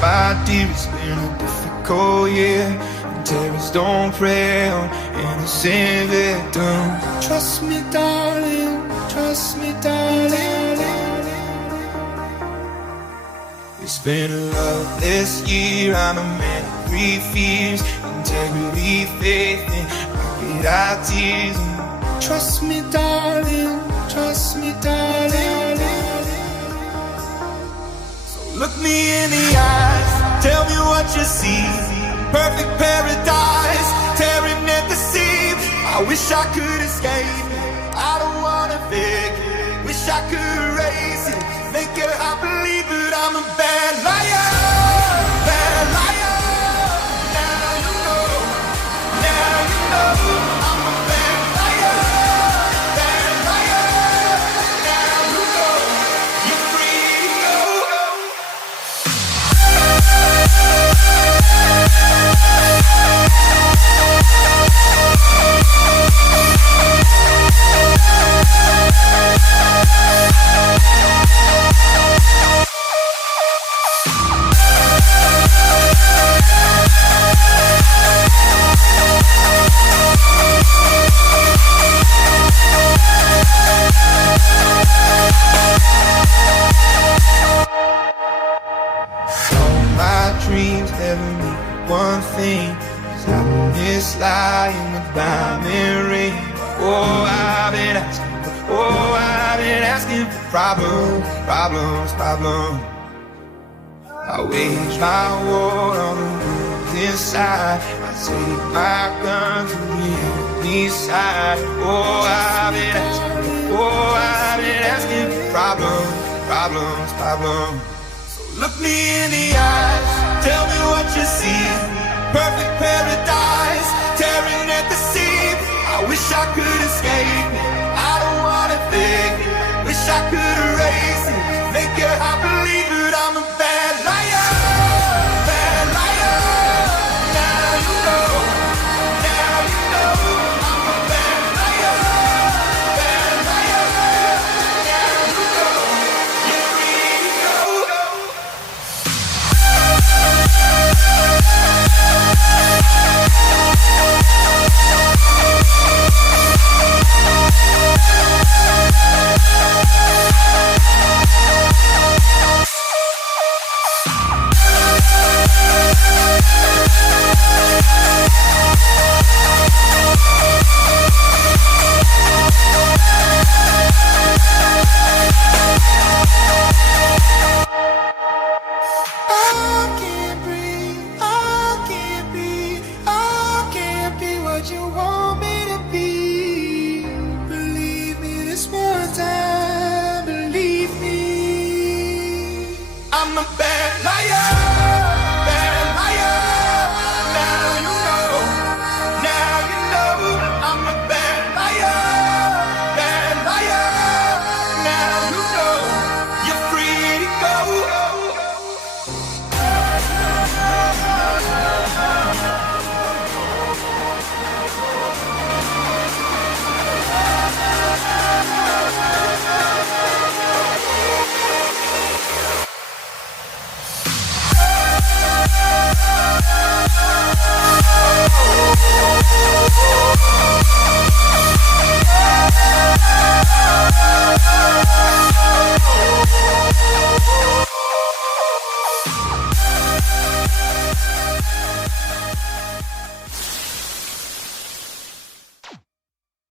My dear, it's been a difficult year, and terrorists don't prey on innocent victims. Trust me, darling, trust me, darling. It's been a loveless year. I'm a man of three fears: integrity, faith, and our tears. Trust me, darling. Trust me, darling. So look me in the eyes. Tell me what you see. Perfect paradise, tearing at the seams. I wish I could escape. I don't wanna fake it. Wish I could erase it. Make it I believe, but I'm a bad liar. Bad liar. Now you know. Now you know. I'm a bad liar. Bad liar. Now you know. You're free to go. Dreams never mean one thing. 'Cause happiness lie in the diamond ring. Oh, I've been asking for problems, problems, problems. I wage my war on the wolves inside. I take my guns and the side. Oh, I've been asking for problems, problems, problems. So look me in the eye.